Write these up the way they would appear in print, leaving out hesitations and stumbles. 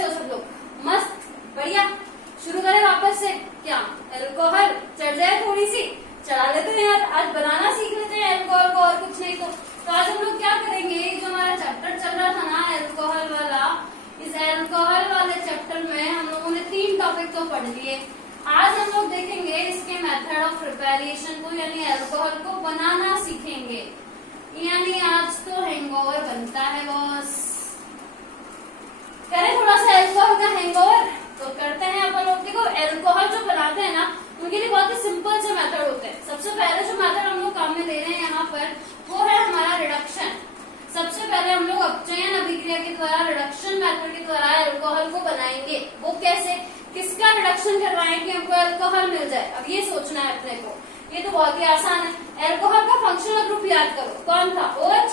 कैसे हो सब लोग? मस्त, बढ़िया। शुरू करें वापस से क्या? अल्कोहल चढ़ जाए थोड़ी सी, चढ़ा लेते हैं यार। आज बनाना सीख लेते हैं अल्कोहल को, और कुछ नहीं तो आज हम लोग क्या करेंगे, जो हमारा चैप्टर चल रहा था ना अल्कोहल वाला, इस अल्कोहल वाले चैप्टर में हम लोगों ने 3 टॉपिक तो पढ़ लिए। आज हम लोग देखेंगे इसके मेथड ऑफ प्रिपरेशन को, यानी अल्कोहल को बनाना सीखेंगे। यानी आज तो हैंगओवर बनता है बॉस। करें थोड़ा सा अल्कोहल का हैंगओवर तो करते हैं अपन लोग। देखो अल्कोहल जो बनाते हैं ना, उनके लिए बहुत ही सिंपल से मेथड होते हैं। सबसे पहले जो मेथड हम लोग काम में ले रहे हैं यहाँ पर, वो है हमारा रिडक्शन। सबसे पहले हम लोग अपचयन अभिक्रिया के द्वारा, रिडक्शन मेथड के द्वारा अल्कोहल को बनाएंगे। वो कैसे, किसका रिडक्शन करवाएं कि हमको अल्कोहल मिल जाए? अब ये सोचना है अपने को, ये तो बहुत ही आसान है। अल्कोहल का फंक्शनल ग्रुप याद करो, कौन था? OH,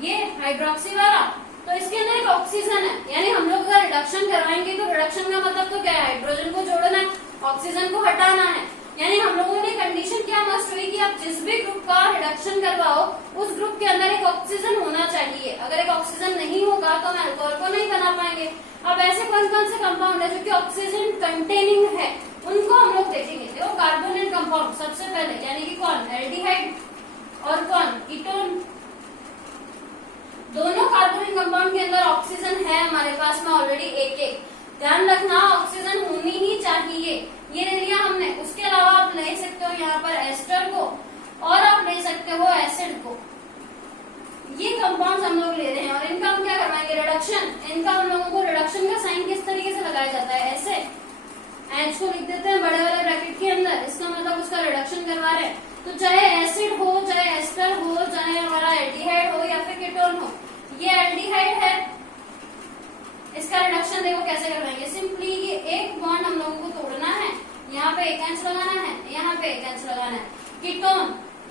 ये हाइड्रोक्सी वाला, तो इसके अंदर एक ऑक्सीजन है। यानी हम लोग अगर रिडक्शन करवाएंगे तो रिडक्शन का मतलब तो क्या है? हाइड्रोजन को जोड़ना है, ऑक्सीजन को हटाना है। यानी हम लोगों ने कंडीशन क्या मस्ट हुई कि आप जिस भी ग्रुप का रिडक्शन करवाओ, उस ग्रुप के अंदर एक ऑक्सीजन होना चाहिए। अगर एक ऑक्सीजन नहीं होगा तो हम अल्कोहल को नहीं बना पाएंगे। अब ऐसे कौन कौन से कंपाउंड है जो कि ऑक्सीजन कंटेनिंग है, उनको हम लोग देखेंगे। देखो कार्बोनेट कंपाउंड सबसे पहले, यानी कि कौन? एल्डिहाइड और कौन? कीटोन। दोनों कार्बोनिक कंपाउंड के अंदर ऑक्सीजन है हमारे पास में ऑलरेडी एक। ध्यान रखना ऑक्सीजन होनी ही चाहिए। ये ले लिया हमने। उसके अलावा आप ले सकते हो यहाँ पर एस्टर को, और आप ले सकते हो एसिड को। ये कंपाउंड हम लोग ले रहे हैं और इनका हम क्या करवाएंगे? रिडक्शन। इनका हम लोगों को रिडक्शन का साइन किस तरीके से लगाया जाता है? ऐसे H को लिख देते हैं बड़े वाले ब्रैकेट के अंदर। इसका मतलब उसका रिडक्शन करवा रहे हैं। तो चाहे एसिड हो, चाहे एस्टर हो, चाहे हमारा एल्डिहाइड हो या फिर कीटोन हो, ये एल्डिहाइड है, इसका रिडक्शन देखो कैसे करवाएंगे। सिंपली ये एक बॉन्ड हम लोगों को तोड़ना है, यहाँ पे एक H लगाना है, यहाँ पे एक H लगाना है।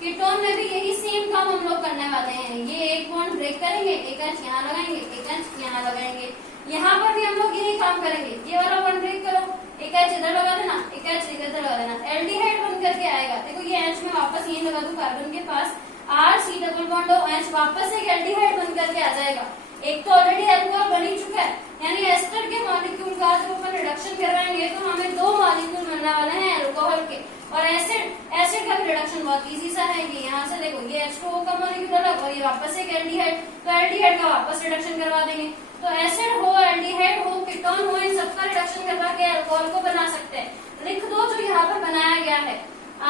कीटोन में भी यही सेम काम हम लोग करने वाले हैं। ये एक बॉन्ड ब्रेक करेंगे, एक H यहाँ लगाएंगे, एक H यहाँ लगाएंगे। यहाँ पर भी हम लोग यही काम करेंगे। ये वाला बॉन्ड ब्रेक करो, एक H इधर लगा देना, एक H इधर लगा देना, एल्डिहाइड बन करके आएगा। देखो ये H में वापस यही लगा दूं कार्बन के पास, RC डबल बॉन्ड H, वापस एक एल्डिहाइड बन करके आ जाएगा। एक तो ऑलरेडी अल्कोहल बन ही चुका है। यानी एस्टर के मॉलिक्यूल का जब अपन रिडक्शन करवाएंगे तो हमें 2 मॉलिक्यूल बनने वाले हैं अल्कोहल के। और एसिड का रिडक्शन बहुत इजी सा है। ये यहाँ से देखो, ये H2O का मॉलिक्यूल अलग और ये वापस एक एल्डिहाइड, तो एल्डिहाइड का वापस रिडक्शन करवा देंगे। तो एसिड हो, एल्डिहाइड हो, कीटोन हो, इन सबका रिडक्शन करवा के अल्कोहल को बना सकते हैं। लिख दो जो यहाँ पर बनाया गया है,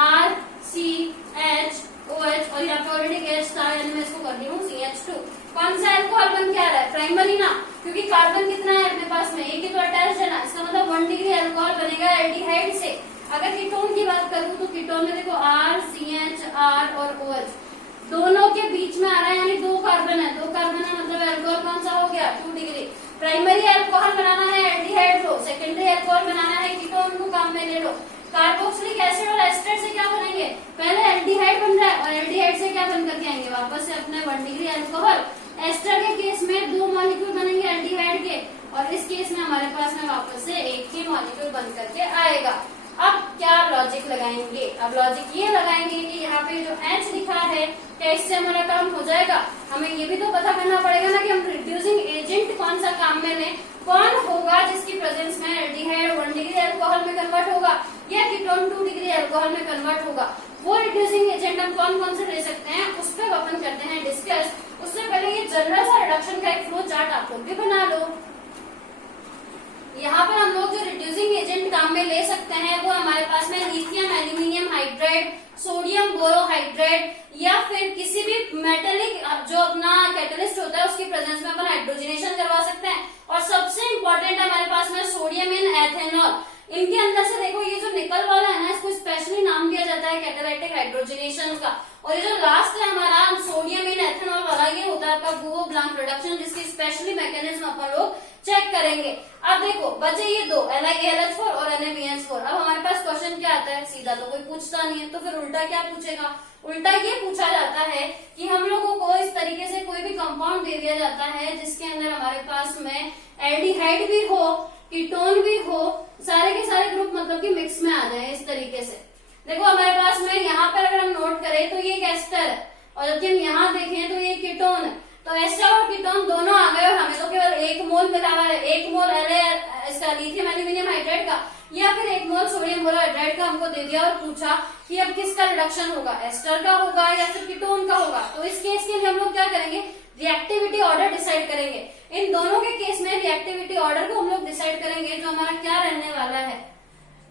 RCHOH, और यहाँ पे ऑलरेडी H था, यानी मैं इसको कर दी हूँ CH2। कौन सा अल्कोहल बन के आ रहा है? प्राइमरी ना, क्योंकि कार्बन कितना है अपने पास में? एक ही तो अटैच है ना। इसका मतलब 1 डिग्री अल्कोहल बनेगा एल्डिहाइड से। अगर कीटोन की बात करूँ तो कीटोन में देखो R, CH, R और OH दोनों के बीच में आ रहा है, यानी 2 कार्बन है। 2 कार्बन है मतलब अल्कोहल कौन सा हो गया? 2 डिग्री। प्राइमरी अल्कोहल बनाना है एल्डिहाइड को, सेकेंडरी अल्कोहल बनाना है कीटोन को, काम में ले लो। कार्बोक्सिलिक एसिड और एस्टर से क्या बनेंगे? पहले एल्डिहाइड बन रहा है और एल्डिहाइड से क्या बन करके आएंगे? वापस से अपने 1 डिग्री अल्कोहल। एस्टर के केस में 2 मॉलिक्यूल बनेंगे एल्डिहाइड के, और इस केस में हमारे पास में वापस से एक ही मॉलिक्यूल बन करके आएगा। अब क्या लॉजिक लगाएंगे? अब लॉजिक ये लगाएंगे कि यहाँ पे जो H लिखा है, क्या इससे हमारा काम हो जाएगा? हमें ये भी तो पता करना पड़ेगा ना कि हम रिड्यूसिंग एजेंट कौन सा काम में लें। कौन होगा जिसकी प्रेजेंस में एल्डिहाइड 1 डिग्री अल्कोहल में कन्वर्ट होगा या कीटोन 2 डिग्री अल्कोहल में कन्वर्ट होगा? वो रिड्यूसिंग एजेंट हम कौन कौन से ले सकते हैं, उस पर अपन करते हैं डिस्कस। उससे पहले ये जनरल सा रिडक्शन का एक फ्लो चार्ट आप लोग भी बना लो। यहाँ पर हम लोग जो रिड्यूसिंग एजेंट काम में ले सकते हैं वो हमारे पास में lithium aluminium hydride, sodium borohydride, या फिर किसी भी मेटेलिक जो अपना कैटलिस्ट होता है उसकी प्रेजेंस में अपन हाइड्रोजनेशन करवा सकते हैं। और सबसे इम्पोर्टेंट है हमारे पास में सोडियम इन एथेनॉल। इनके अंदर से देखो ये जो निकल वाला है ना, इसको स्पेशली नाम दिया जाता है कैटालाइटिक हाइड्रोजनेशन का। और ये जो लास्ट है हमारा सोडियम इन एथेनॉल वाला, ये होता है आपका बुओ ब्लांक रिडक्शन, जिसकी स्पेशली मैकेनिज्म अपन लोग चेक करेंगे। अब देखो बचे ये 2, LiAlH4 और NaBH4। अब हमारे पास क्वेश्चन क्या आता है? सीधा तो कोई पूछता नहीं है, तो फिर उल्टा क्या पूछेगा? उल्टा ये पूछा जाता है कि हम लोगों को इस तरीके से कोई भी कंपाउंड दे दिया जाता है जिसके अंदर हमारे पास में एल्डिहाइड भी हो, कीटोन भी हो, सारे के सारे ग्रुप मतलब कि मिक्स में आ जाए इस तरीके से। देखो हमारे पास में यहाँ पर अगर हम नोट करें तो ये एक एस्टर है, और जबकि हम यहाँ देखें तो ये कीटोन है। तो तो एस्टर और कीटोन दोनों आ गए और हमें तो केवल 1 मोल मिला हुआ है, 1 मोल इसका लिथियम एल्यूमिनियम हाइड्राइड का या फिर 1 मोल सोडियम बोरोहाइड्राइड का हमको दे दिया और पूछा कि अब किसका रिडक्शन होगा, एस्टर का होगा या फिर कीटोन का होगा। तो इस केस के लिए हम लोग क्या करेंगे, रिएक्टिविटी ऑर्डर डिसाइड करेंगे। इन दोनों के केस में रिएक्टिविटी ऑर्डर को हम लोग डिसाइड करेंगे, जो हमारा क्या रहने वाला है।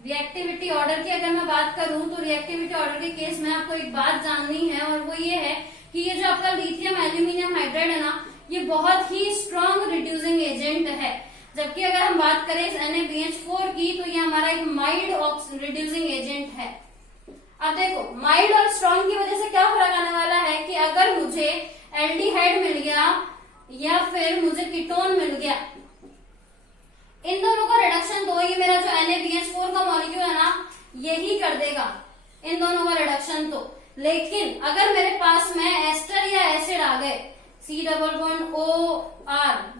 रिएक्टिविटी ऑर्डर की अगर मैं बात करूं तो रिएक्टिविटी ऑर्डर के केस में आपको एक बात जाननी है और वो ये है कि ये जो आपका लिथियम एल्यूमिनियम हाइड्राइड है ना, ये बहुत ही स्ट्रॉन्ग रिड्यूसिंग एजेंट है। जबकि अगर हम बात करें इस NaBH4 की तो ये हमारा एक माइल्ड रिड्यूसिंग एजेंट है। अब देखो माइल्ड और स्ट्रॉन्ग की वजह से क्या फर्क आने वाला है कि अगर मुझे एल्डिहाइड मिल गया या फिर मुझे कीटोन मिल गया, इन दोनों का रिडक्शन तो ये मेरा जो NaBH4 का मॉलिक्यूल है ना यही कर देगा इन दोनों का रिडक्शन तो। लेकिन अगर मेरे पास में एस्टर या एसिड आ गए C+OR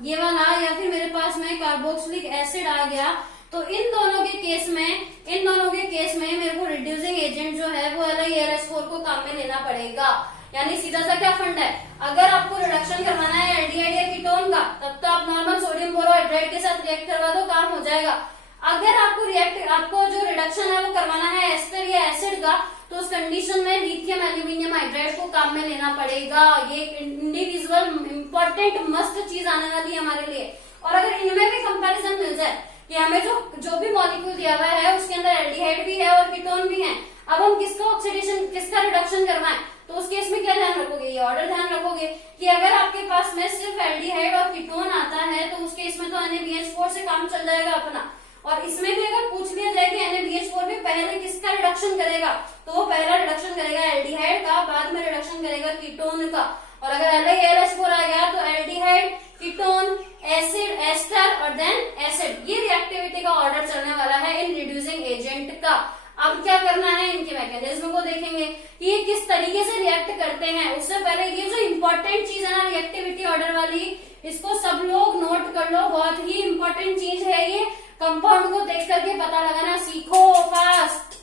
ये वाला या फिर मेरे पास में कार्बोक्सिलिक एसिड आ गया, तो इन दोनों के केस में मेरे को रिड्यूसिंग एजेंट जो है वो LiAlH4 को काम में लेना पड़ेगा। यानी सीधा सा क्या फंड है, अगर आपको रिडक्शन करवाना है एल्डिहाइड या कीटोन का तब तो आप नॉर्मल सोडियम बोरोहाइड्राइड के साथ रिएक्ट करवा दो, काम हो जाएगा। अगर आपको जो रिडक्शन है वो करवाना है एस्टर या एसिड का, तो उस कंडीशन में लिथियम एल्यूमिनियम हाइड्राइड को काम में लेना पड़ेगा। ये इंडिविजुअल इंपॉर्टेंट मस्ट चीज आने वाली है हमारे लिए। और अगर इनमें भी कंपैरिजन मिल जाए कि हमें जो भी मॉलिक्यूल दिया हुआ है उसके अंदर एल्डिहाइड भी है और कीटोन भी है, अब हम किसका रिडक्शन करवाएं, तो उस केस में क्या ध्यान रखोगे, ये ऑर्डर ध्यान रखोगे कि अगर आपके पास में सिर्फ एल्डिहाइड और कीटोन आता है तो उस केस में तो NaBH4 से काम चल जाएगा अपना। और इसमें भी अगर पूछ लिया जाए कि NaBH4 भी पहले किसका रिडक्शन करेगा, तो वो पहला रिडक्शन करेगा एल्डिहाइड का, बाद में रिडक्शन करेगा कीटोन का। और अगर LiAlH4 आ गया तो एल्डिहाइड, कीटोन, एसिड, एस्टर और देन एसिड, ये रिएक्टिविटी का ऑर्डर चलने वाला है इन रिड्यूसिंग एजेंट का। अब क्या करना है, इनके मैकेनिज्म को देखेंगे कि ये किस तरीके से रिएक्ट करते हैं। उससे पहले ये जो इम्पोर्टेंट चीज है ना रिएक्टिविटी ऑर्डर वाली, इसको सब लोग नोट कर लो, बहुत ही इम्पोर्टेंट चीज है ये। कंपाउंड को देख करके पता लगाना सीखो फास्ट।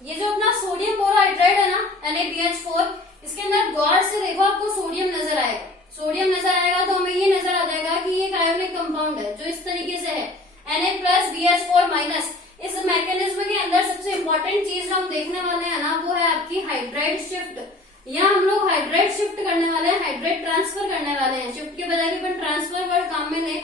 ये जो अपना सोडियम बोरोहाइड्राइड है ना NaBH4, इसके अंदर गौर से देखो आपको सोडियम नजर आएगा। सोडियम नजर आएगा तो हमें ये नजर आ जाएगा कि ये एक आयोनिक कंपाउंड है जो इस तरीके से है Na+BH4-। इस मैकेनिज्म के अंदर सबसे इम्पोर्टेंट चीज हम देखने वाले हैं ना वो है आपकी हाइड्राइड शिफ्ट। यहाँ हम लोग हाइड्राइड शिफ्ट करने वाले हैं, हाइड्राइड ट्रांसफर करने वाले हैं। शिफ्ट के बजाय भी अपन ट्रांसफर वर्ड काम में ले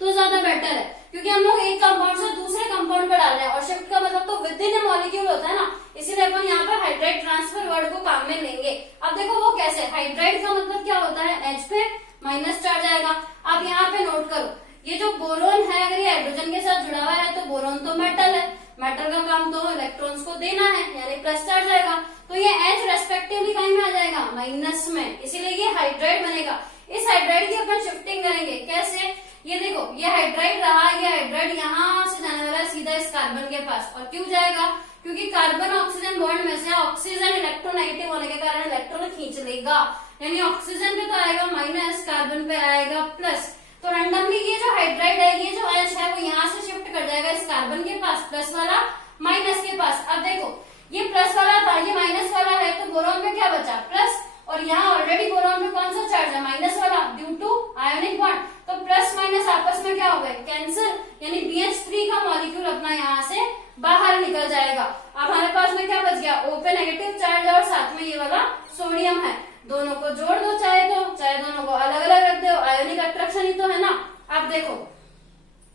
तो ज्यादा बेटर है, क्योंकि हम लोग एक कंपाउंड से दूसरे कंपाउंड पर डाल रहे हैं और शिफ्ट का मतलब तो विद इन ए मॉलिक्यूल होता है ना, इसीलिए अपन यहाँ पर हाइड्राइड ट्रांसफर वर्ड को काम में लेंगे। अब देखो वो कैसे, हाइड्राइड का मतलब क्या होता है, H पे माइनस चार्ज आएगा। आप यहाँ पे नोट करो, ये जो बोरोन है अगर ये हाइड्रोजन के साथ जुड़ा हुआ है तो बोरोन तो मेटल है, मेटल का काम तो इलेक्ट्रॉन्स को देना है, यानी प्लस चार्ज आएगा। तो ये H रेस्पेक्टिवली कहीं में आ जाएगा, माइनस में, इसीलिए ये हाइड्राइड बनेगा। इस हाइड्राइड की अपन शिफ्टिंग करेंगे कैसे, ये देखो ये हाइड्राइड रहा, ये हाइड्राइड यहाँ से जाने वाला है सीधा इस कार्बन के पास। और क्यों जाएगा, क्योंकि कार्बन ऑक्सीजन बॉन्ड में से ऑक्सीजन इलेक्ट्रोनेगेटिव होने के कारण इलेक्ट्रॉन खींच लेगा, यानी ऑक्सीजन पे तो आएगा माइनस, कार्बन पे आएगा प्लस। तो रैंडमली ये जो हाइड्राइड है, ये जो H है वो यहाँ से शिफ्ट कर जाएगा इस कार्बन के पास, प्लस वाला माइनस के पास। अब देखो ये प्लस वाला था, ये माइनस वाला है, तो बोरोन पे क्या बचा, प्लस। और यहाँ ऑलरेडी बोरोन में कौन सा चार्ज है, माइनस वाला, ड्यू टू आयोनिक बॉन्ड। तो प्लस माइनस आपस में क्या हो गए, कैंसिल, यानी BH3 का मॉलिक्यूल अपना यहाँ से बाहर निकल जाएगा। अब हमारे पास में क्या बच गया, O पे नेगेटिव चार्ज और साथ में ये वाला सोडियम है। दोनों को जोड़ दो, चाहे दोनों को अलग अलग रख दो, आयोनिक अट्रैक्शन ही तो है ना। अब देखो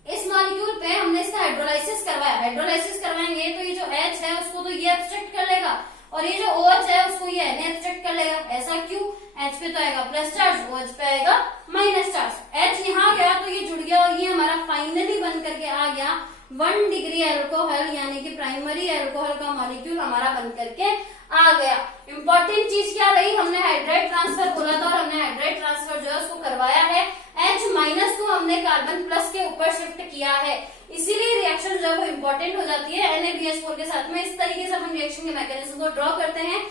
इस मॉलिक्यूल पे हमने इसका हाइड्रोलाइसिस करवाया, हाइड्रोलाइसिस करवाएंगे तो ये जो H है उसको तो ये एब्स्ट्रैक्ट कर लेगा और ये जो OH है उसको ये Na एब्स्ट्रैक्ट कर लेगा। ऐसा क्यों, H पे तो आएगा प्लस चार्ज, OH पे आएगा माइनस चार्ज। H यहाँ गया तो ये जुड़ गया और ये हमारा फाइनली बन करके आ गया 1 डिग्री एल्कोहल, यानी कि प्राइमरी एल्कोहल का मॉलिक्यूल हमारा बन करके आ गया। इंपॉर्टेंट चीज क्या रही, हमने हाइड्राइड ट्रांसफर बोला था और हमने हाइड्राइड ट्रांसफर जो है उसको करवाया है। H माइनस को हमने कार्बन प्लस के ऊपर शिफ्ट किया है, इसीलिए रिएक्शन जो है वो इम्पोर्टेंट हो जाती है NaBH4 के साथ में। इस तरीके से हम रिएक्शन के मैकेनिज्म को ड्रॉ करते हैं।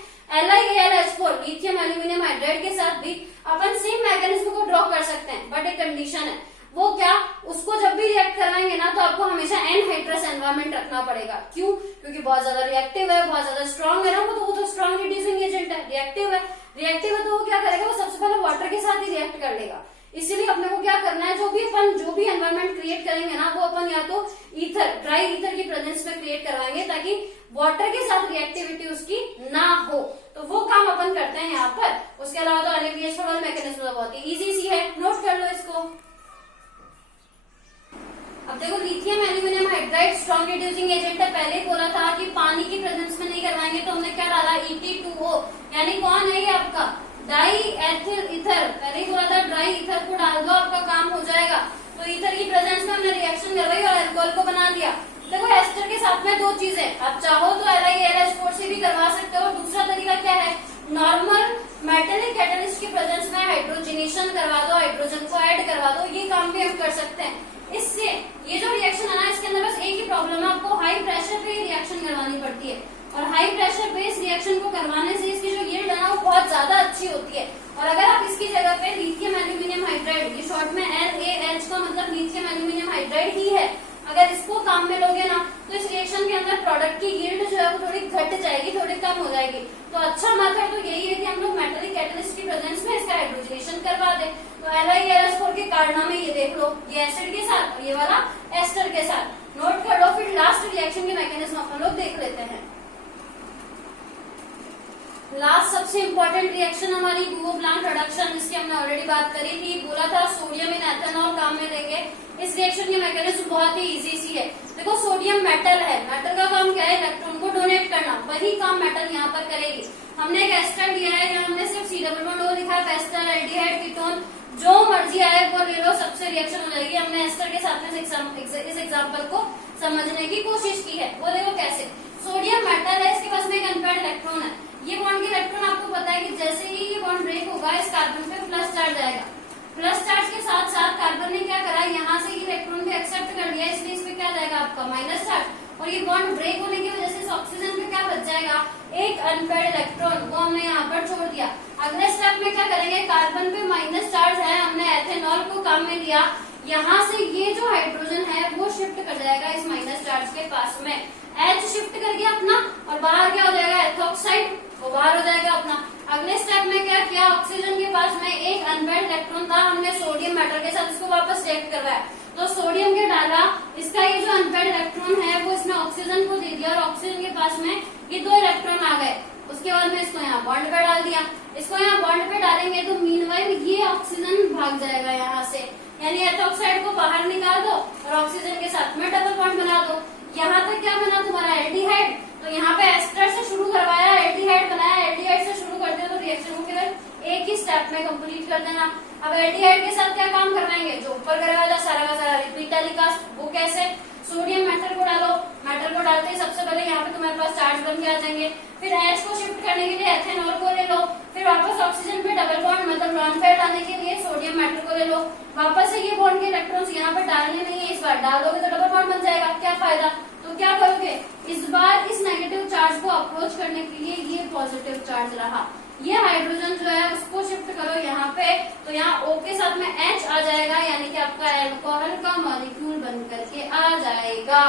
LiAlH4 लिथियम एल्यूमिनियम हाइड्राइड के साथ भी अपन सेम मैकेनिज्म को ड्रॉ कर सकते हैं, बट एक कंडीशन है, वो क्या, उसको जब भी रिएक्ट करवाएंगे ना तो आपको हमेशा एनहाइड्रस एनवायरमेंट रखना पड़ेगा। क्यों? क्योंकि बहुत ज्यादा रिएक्टिव है, बहुत ज्यादा स्ट्रॉन्ग है ना, वो तो स्ट्रॉन्ग रिड्यूसिंग एजेंट है, रिएक्टिव है तो वो क्या करेगा, वो सबसे पहले वाटर के साथ ही रिएक्ट कर लेगा। इसीलिए अपने को क्या करना है, जो भी एनवायरमेंट क्रिएट करेंगे ना, वो अपन या तो ईथर, ड्राई ईथर की प्रेजेंस में क्रिएट करवाएंगे ताकि वाटर के साथ रिएक्टिविटी उसकी ना हो। तो वो काम अपन करते हैं यहाँ पर। उसके अलावा तो LABH वाला मैकेनिज्म तो बहुत ही इजी सी है, नोट कर लो इसको। अब देखो lithium aluminium hydride strong reducing agent है। पहले ही बोला था कि पानी की प्रेजेंस में नहीं करवाएंगे, तो हमने क्या डाला, ET2O, यानी कौन है ये आपका डाई एथिल ईथर। पहले ही बोला था ड्राई ईथर को डाल दो, आपका काम हो जाएगा। तो ईथर की प्रेजेंस में हमने रिएक्शन करवाई और अल्कोहल को बना दिया। देखो एस्टर के साथ में दो चीजें, आप चाहो तो LiAlH4 से भी करवा सकते हो। दूसरा तरीका क्या है, नॉर्मल मेटेलिक कैटलिस्ट की प्रेजेंस में हाइड्रोजनेशन करवा दो, हाइड्रोजन को ऐड करवा दो, ये काम भी हम कर सकते हैं। इससे ये जो रिएक्शन है ना, इसके अंदर बस एक ही प्रॉब्लम है, आपको हाई प्रेशर पे रिएक्शन करवानी पड़ती है। और हाई प्रेशर पे इस रिएक्शन को करवाने से इसकी जो यील्ड है ना, वो बहुत ज्यादा अच्छी होती है। और अगर आप इसकी जगह पे लिथियम एल्यूमिनियम हाइड्राइड, ये शॉर्ट में LAH का मतलब लिथियम एल्यूमिनियम हाइड्राइड ही है, अगर इसको काम में लोगे ना, तो इस रिएक्शन के अंदर प्रोडक्ट की यील्ड जो है वो थोड़ी घट जाएगी, थोड़ी कम हो जाएगी। तो अच्छा मेथड तो यही है कि हम लोग मेटेलिक कैटलिस्ट की प्रेजेंस में इसका हाइड्रोजनेशन करवा दें। तो LiAlH4 के कारनामे ये देख लो, ये एसिड के साथ, ये वाला एस्टर के साथ, नोट कर लो। फिर लास्ट रिएक्शन के मैकेनिज्म अपन लोग देख लेते हैं। लास्ट सबसे इंपॉर्टेंट रिएक्शन हमारी बुओ-ब्लांक रिडक्शन, जिसकी हमने ऑलरेडी बात करी थी। बोला था सोडियम इन एथेनॉल काम में लेंगे। इस रिएक्शन की मैकेनिज्म बहुत ही इजी सी है। देखो सोडियम मेटल है, मेटल का काम क्या है, इलेक्ट्रॉन को डोनेट करना, वही काम मेटल यहाँ पर करेगी। हमने एक एस्टर लिया है, यहाँ हमने सिर्फ C+O लिखा है, एस्टर, एल्डिहाइड, कीटोन, जो मर्जी आए वो ले लो, सबसे रिएक्शन हो जाएगी। हमने एस्टर के साथ में इस एग्जाम्पल को समझने की कोशिश की है। वो देखो कैसे, सोडियम मेटल है, इसके पास में एक अनपेयर्ड इलेक्ट्रॉन है। ये बॉन्ड के इलेक्ट्रॉन आपको पता है कि जैसे ही ये बॉन्ड ब्रेक होगा, इस कार्बन पे प्लस चार्ज आएगा। प्लस चार्ज के साथ साथ कार्बन ने क्या करा, यहाँ से इलेक्ट्रॉन को एक्सेप्ट कर लिया, इसलिए इसमें क्या जाएगा आपका माइनस चार्ज। और ये बॉन्ड ब्रेक होने की वजह से इस ऑक्सीजन पे क्या बच जाएगा, एक अनपेयर्ड इलेक्ट्रॉन, वो हमने यहाँ पर छोड़ दिया। अगले स्टेप में क्या करेंगे, कार्बन पे माइनस चार्ज है, हमने एथेनॉल को काम में लिया, यहाँ से ये जो हाइड्रोजन है वो शिफ्ट कर जाएगा इस माइनस चार्ज के पास में, H शिफ्ट कर गया अपना, और बाहर क्या हो जाएगा, एथॉक्साइड, वो बाहर हो जाएगा अपना। अगले स्टेप में क्या किया, ऑक्सीजन के पास में एक अनपेयर्ड इलेक्ट्रॉन था, हमने सोडियम मेटल के साथ इसको वापस रिएक्ट करवाया, तो सोडियम के डाला, इसका ये जो अनपेयर्ड इलेक्ट्रॉन है वो इसमें ऑक्सीजन को दे दिया, और ऑक्सीजन के पास में ये दो इलेक्ट्रॉन आ गए। उसके बाद में इसको यहाँ बॉन्ड पे डाल दिया। इसको यहाँ बॉन्ड पे डालेंगे तो मीनवाइल ये ऑक्सीजन भाग जाएगा यहाँ से, यानी एथॉक्साइड को बाहर निकाल दो और ऑक्सीजन के साथ में डबल बॉन्ड बना दो। यहाँ तक क्या बना तुम्हारा एल्डिहाइड, तो यहाँ पे एस्टर से शुरू करवाया, एल्डिहाइड बनाया, एल्डिहाइड से शुरू करते हो तो रिएक्शन को केवल एक ही स्टेप में कंप्लीट कर देना। अब एल्डिहाइड के साथ क्या काम करवाएंगे, जो ऊपर करवाया था सारा का सारा रिपीट टेलीकास्ट, वो कैसे, सोडियम मेटल को डालो, मेटल को डालते ही सबसे पहले यहाँ पे तुम्हारे पास चार्ज बन के आ जाएंगे, फिर H को शिफ्ट करने के लिए एथेनॉल को ले लो, फिर वापस ऑक्सीजन पे डबल बॉन्ड मतलब लॉन पेयर डालने के लिए सोडियम मेटल को ले लो, वापस से ये बॉन्ड के इलेक्ट्रॉन्स यहाँ पे डालने नहीं है, इस बार डाल दोगे तो डबल बॉन्ड बन जाएगा, क्या फायदा। तो क्या करोगे, इस बार इस नेगेटिव चार्ज को अप्रोच करने के लिए ये पॉजिटिव चार्ज रहा, ये हाइड्रोजन जो है उसको शिफ्ट करो यहाँ पे, तो यहाँ O के साथ में H आ जाएगा, यानी कि आपका एल्कोहल का मॉलिक्यूल बन करके आ जाएगा।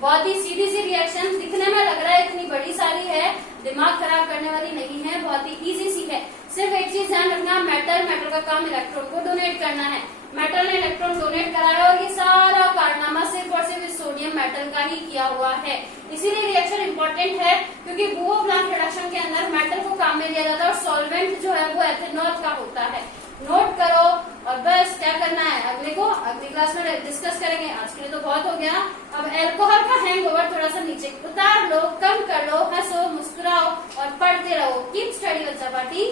बहुत ही सीधी सी रिएक्शन, दिखने में लग रहा है इतनी बड़ी सारी है, दिमाग खराब करने वाली नहीं है, बहुत ही इजी सी है। सिर्फ एक चीज ध्यान रखना, मेटल का काम इलेक्ट्रॉन को डोनेट करना है, मेटल ने इलेक्ट्रॉन डोनेट कराया और ये सारा कारनामा सिर्फ और सिर्फ सोडियम मेटल का ही किया हुआ है। इसीलिए रिएक्शन इंपॉर्टेंट है, क्योंकि बुओ-ब्लांक रिडक्शन के अंदर मेटल को काम में लिया जाता है और सॉल्वेंट जो है वो एथेनॉल का होता है। नोट करो और बस क्या करना है, अगली क्लास में डिस्कस करेंगे। आज के लिए तो बहुत हो गया। अब एल्कोहल का हैंगओवर थोड़ा सा नीचे उतार लो, कम कर लो, हंसो, मुस्कुराओ और पढ़ते रहो। कीप स्टडी बच्चा पार्टी।